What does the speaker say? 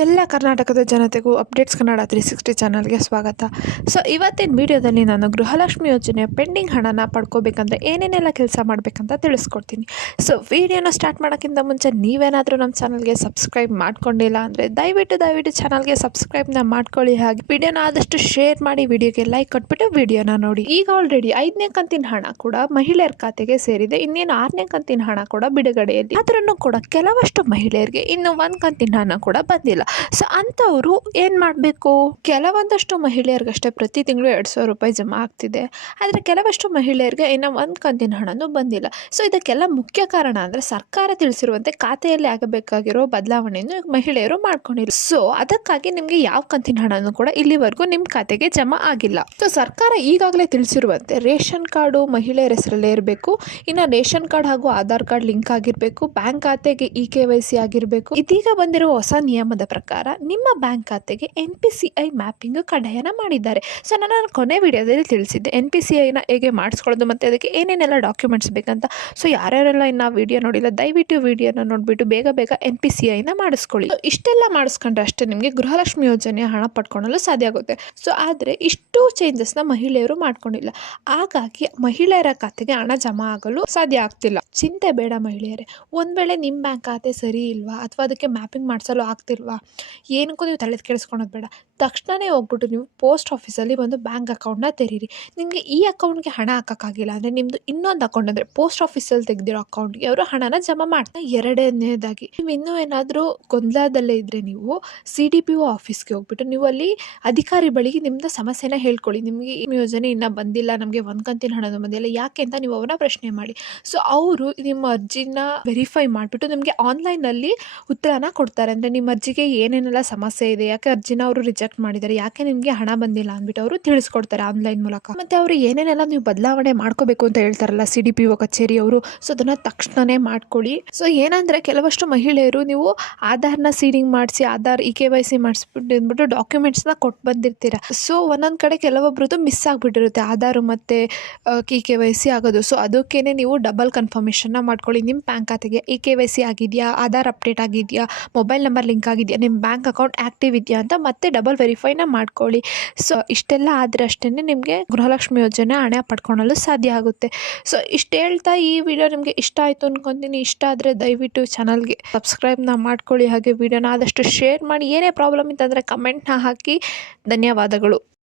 ಎಲ್ಲ ಕರ್ನಾಟಕದ ಜನತೆಗೂ ಅಪ್ಡೇಟ್ಸ್ ಕನ್ನಡ 360 ಚಾನಲ್ಗೆ ಸ್ವಾಗತ. ಸೊ ಇವತ್ತಿನ ವಿಡಿಯೋದಲ್ಲಿ ನಾನು ಗೃಹಲಕ್ಷ್ಮಿ ಯೋಜನೆ ಪೆಂಡಿಂಗ್ ಹಣನ ಪಡ್ಕೋಬೇಕಂದ್ರೆ ಏನೇನೆಲ್ಲ ಕೆಲಸ ಮಾಡಬೇಕಂತ ತಿಳಿಸ್ಕೊಡ್ತೀನಿ. ಸೊ ವಿಡಿಯೋನ ಸ್ಟಾರ್ಟ್ ಮಾಡೋಕ್ಕಿಂತ ಮುಂಚೆ ನೀವೇನಾದರೂ ನಮ್ಮ ಚಾನಲ್ಗೆ ಸಬ್ಸ್ಕ್ರೈಬ್ ಮಾಡ್ಕೊಂಡಿಲ್ಲ ಅಂದರೆ ದಯವಿಟ್ಟು ಚಾನಲ್ಗೆ ಸಬ್ಸ್ಕ್ರೈಬ್ನ ಮಾಡ್ಕೊಳ್ಳಿ. ಹಾಗೆ ವಿಡಿಯೋನ ಆದಷ್ಟು ಶೇರ್ ಮಾಡಿ, ವಿಡಿಯೋಗೆ ಲೈಕ್ ಕೊಟ್ಬಿಟ್ಟು ವಿಡಿಯೋನ ನೋಡಿ. ಈಗ ಆಲ್ರೆಡಿ 5ನೇ ಕಂತಿನ ಹಣ ಕೂಡ ಮಹಿಳೆಯರ ಖಾತೆಗೆ ಸೇರಿದೆ. ಇನ್ನೇನು 6ನೇ ಕಂತಿನ ಹಣ ಕೂಡ ಬಿಡುಗಡೆಯಲ್ಲಿ. ಅದರನ್ನು ಕೂಡ ಕೆಲವಷ್ಟು ಮಹಿಳೆಯರಿಗೆ ಇನ್ನು 1 ಕಂತಿನ ಹಣ ಕೂಡ ಬಂದಿಲ್ಲ. ಸೊ ಅಂಥವರು ಏನು ಮಾಡಬೇಕು? ಕೆಲವೊಂದಷ್ಟು ಮಹಿಳೆಯರಿಗಷ್ಟೇ ಪ್ರತಿ ತಿಂಗಳು 2,000 ರೂಪಾಯಿ ಜಮಾ ಆಗ್ತಿದೆ. ಆದರೆ ಕೆಲವಷ್ಟು ಮಹಿಳೆಯರಿಗೆ ಇನ್ನು 1 ಕಂತಿನ ಹಣನೂ ಬಂದಿಲ್ಲ. ಸೊ ಇದಕ್ಕೆಲ್ಲ ಮುಖ್ಯ ಕಾರಣ ಅಂದರೆ ಸರ್ಕಾರ ತಿಳಿಸಿರುವಂತೆ ಖಾತೆಯಲ್ಲಿ ಆಗಬೇಕಾಗಿರೋ ಬದಲಾವಣೆಯನ್ನು ಮಹಿಳೆಯರು ಮಾಡ್ಕೊಂಡಿಲ್ಲ. ಸೊ ಅದಕ್ಕಾಗಿ ನಿಮಗೆ ಯಾವ ಕಂತಿನ ಹಣನೂ ಕೂಡ ಇಲ್ಲಿವರೆಗೂ ನಿಮ್ಮ ಖಾತೆಗೆ ಜಮಾ ಆಗಿಲ್ಲ. ಸೊ ಸರ್ಕಾರ ಈಗಾಗಲೇ ತಿಳಿಸಿರುವಂತೆ ರೇಷನ್ ಕಾರ್ಡು ಮಹಿಳೆಯರ ಹೆಸರಲ್ಲೇ ಇರಬೇಕು. ಇನ್ನು ರೇಷನ್ ಕಾರ್ಡ್ ಹಾಗೂ ಆಧಾರ್ ಕಾರ್ಡ್ ಲಿಂಕ್ ಆಗಿರಬೇಕು. ಬ್ಯಾಂಕ್ ಖಾತೆಗೆ KYC ಆಗಿರಬೇಕು. ಇದೀಗ ಬಂದಿರುವ ಹೊಸ ನಿಯಮದ ಪ್ರಕಾರ ನಿಮ್ಮ ಬ್ಯಾಂಕ್ ಖಾತೆಗೆ NPCI ಮ್ಯಾಪಿಂಗ್ ಕಡ್ಡಾಯನ ಮಾಡಿದ್ದಾರೆ. ಸೊ ನಾನು ಕೊನೆ ವಿಡಿಯೋದಲ್ಲಿ ತಿಳಿಸಿದ್ದೆ NPCIನ ಹೇಗೆ ಮಾಡಿಸ್ಕೊಳ್ಳೋದು ಮತ್ತು ಅದಕ್ಕೆ ಏನೇನೆಲ್ಲ ಡಾಕ್ಯುಮೆಂಟ್ಸ್ ಬೇಕಂತ. ಸೊ ಯಾರ್ಯಾರೆಲ್ಲ ಇನ್ನು ವಿಡಿಯೋ ನೋಡಿಲ್ಲ ದಯವಿಟ್ಟು ವಿಡಿಯೋನ ನೋಡಿಬಿಟ್ಟು ಬೇಗ NPCIನ ಮಾಡಿಸ್ಕೊಳ್ಳಿ. ಇಷ್ಟೆಲ್ಲ ಮಾಡಿಸ್ಕೊಂಡ್ರೆ ಅಷ್ಟೇ ನಿಮಗೆ ಗೃಹಲಕ್ಷ್ಮಿ ಯೋಜನೆಯ ಹಣ ಪಡ್ಕೊಳ್ಳಲು ಸಾಧ್ಯ ಆಗುತ್ತೆ. ಸೊ ಆದರೆ ಇಷ್ಟು ಚೇಂಜಸ್ನ ಮಹಿಳೆಯರು ಮಾಡ್ಕೊಂಡಿಲ್ಲ. ಹಾಗಾಗಿ ಮಹಿಳೆಯರ ಖಾತೆಗೆ ಹಣ ಜಮಾ ಆಗಲು ಸಾಧ್ಯ ಆಗ್ತಿಲ್ಲ. ಚಿಂತೆ ಬೇಡ ಮಹಿಳೆಯರೇ. ಒಂದು ವೇಳೆ ನಿಮ್ಮ ಬ್ಯಾಂಕ್ ಖಾತೆ ಸರಿ ಇಲ್ವಾ ಅಥವಾ ಅದಕ್ಕೆ ಮ್ಯಾಪಿಂಗ್ ಮಾಡಿಸಲು ಆಗ್ತಿಲ್ವಾ, ಏನಕ್ಕೂ ನೀವು ತಲೆ ಕೆಡಿಸ್ಕೊಳೋದು ಬೇಡ. ತಕ್ಷಣವೇ ಹೋಗ್ಬಿಟ್ಟು ನೀವು ಪೋಸ್ಟ್ ಆಫೀಸಲ್ಲಿ ಒಂದು ಬ್ಯಾಂಕ್ ಅಕೌಂಟ್ನ ತೆರೀರಿ. ನಿಮಗೆ ಈ ಅಕೌಂಟ್ಗೆ ಹಣ ಹಾಕೋಕ್ಕಾಗಿಲ್ಲ ಅಂದರೆ ನಿಮ್ಮದು ಇನ್ನೊಂದು ಅಕೌಂಟ್ ಅಂದರೆ ಪೋಸ್ಟ್ ಆಫೀಸಲ್ಲಿ ತೆಗೆದಿರೋ ಅಕೌಂಟ್ಗೆ ಅವರು ಹಣನ ಜಮಾ ಮಾಡ್ತಾರೆ. ಎರಡನೇದಾಗಿ ನೀವು ಇನ್ನೂ ಏನಾದರೂ ಗೊಂದಲದಲ್ಲೇ ಇದ್ದರೆ ನೀವು CDPO ಆಫೀಸ್ಗೆ ಹೋಗ್ಬಿಟ್ಟು ನೀವು ಅಲ್ಲಿ ಅಧಿಕಾರಿ ಬಳಿಗೆ ನಿಮ್ಮದು ಸಮಸ್ಯೆನ ಹೇಳ್ಕೊಳ್ಳಿ. ನಿಮಗೆ ಈ ಯೋಜನೆ ಇನ್ನೂ ಬಂದಿಲ್ಲ, ನಮಗೆ 1 ಕಂತಿನ ಹಣನೂ ಬಂದಿಲ್ಲ, ಯಾಕೆ ಅಂತ ನೀವು ಅವರ ಪ್ರಶ್ನೆ ಮಾಡಿ. ಸೊ ಅವರು ನಿಮ್ಮ ಅರ್ಜಿನ ವೆರಿಫೈ ಮಾಡಿಬಿಟ್ಟು ನಿಮಗೆ ಆನ್ಲೈನಲ್ಲಿ ಉತ್ತರನ ಕೊಡ್ತಾರೆ. ಅಂದರೆ ನಿಮ್ಮ ಅರ್ಜಿಗೆ ಏನೇನೆಲ್ಲ ಸಮಸ್ಯೆ ಇದೆ, ಯಾಕೆ ಅರ್ಜಿನ ಅವರು ರಿಜೆಕ್ಟ್ ಮಾಡಿದ್ದಾರೆ, ಯಾಕೆ ನಿಮಗೆ ಹಣ ಬಂದಿಲ್ಲ ಅಂದ್ಬಿಟ್ಟು ಅವರು ತಿಳಿಸ್ಕೊಡ್ತಾರೆ ಆನ್ಲೈನ್ ಮೂಲಕ. ಮತ್ತು ಅವರು ಏನೇನೆಲ್ಲ ನೀವು ಬದಲಾವಣೆ ಮಾಡ್ಕೋಬೇಕು ಅಂತ ಹೇಳ್ತಾರಲ್ಲ CDPO ಕಚೇರಿ ಅವರು, ಸೊ ಅದನ್ನು ತಕ್ಷಣವೇ ಮಾಡ್ಕೊಳ್ಳಿ. ಸೊ ಏನಂದರೆ ಕೆಲವಷ್ಟು ಮಹಿಳೆಯರು ನೀವು ಆಧಾರ್ನ ಸೀಡಿಂಗ್ ಮಾಡಿಸಿ ಆಧಾರ್ KYC ಮಾಡಿಸ್ಬಿಟ್ಟು ಅಂದ್ಬಿಟ್ಟು ಡಾಕ್ಯುಮೆಂಟ್ಸ್ನ ಕೊಟ್ಟು ಬಂದಿರ್ತೀರ. ಸೊ ಒಂದೊಂದು ಕಡೆ ಕೆಲವೊಬ್ರದ್ದು ಮಿಸ್ ಆಗಿಬಿಟ್ಟಿರುತ್ತೆ ಆಧಾರು ಮತ್ತು KYC ಆಗೋದು. ಸೊ ಅದಕ್ಕೇ ನೀವು ಡಬಲ್ ಕನ್ಫರ್ಮೇಷನ್ನ ಮಾಡ್ಕೊಳ್ಳಿ. ನಿಮ್ಮ ಬ್ಯಾಂಕ್ ಖಾತೆಗೆ KYC ಆಗಿದೆಯಾ, ಆಧಾರ್ ಅಪ್ಡೇಟ್ ಆಗಿದೆಯಾ, ಮೊಬೈಲ್ ನಂಬರ್ ಲಿಂಕ್ ಆಗಿದೆಯಾ, ನಿಮ್ಮ ಬ್ಯಾಂಕ್ ಅಕೌಂಟ್ ಆ್ಯಕ್ಟಿವ್ ಇದೆಯಾ ಅಂತ ಮತ್ತೆ ಡಬಲ್ ವೆರಿಫೈನ ಮಾಡ್ಕೊಳ್ಳಿ. ಸೊ ಇಷ್ಟೆಲ್ಲ ಆದರೆ ಅಷ್ಟೇ ನಿಮಗೆ ಗೃಹಲಕ್ಷ್ಮಿ ಯೋಜನೆ ಹಣ ಪಡ್ಕೊಳ್ಳಲು ಸಾಧ್ಯ ಆಗುತ್ತೆ. ಸೊ ಇಷ್ಟು ಹೇಳ್ತಾ ಈ ವಿಡಿಯೋ ನಿಮಗೆ ಇಷ್ಟ ಆಯಿತು ಅಂದ್ಕೊತೀನಿ. ಇಷ್ಟ ಆದರೆ ದಯವಿಟ್ಟು ಚಾನಲ್ಗೆ ಸಬ್ಸ್ಕ್ರೈಬ್ನ ಮಾಡ್ಕೊಳ್ಳಿ. ಹಾಗೆ ವಿಡಿಯೋನ ಆದಷ್ಟು ಶೇರ್ ಮಾಡಿ. ಏನೇ ಪ್ರಾಬ್ಲಮ್ ಇತ್ತಂದರೆ ಕಮೆಂಟ್ನ ಹಾಕಿ. ಧನ್ಯವಾದಗಳು.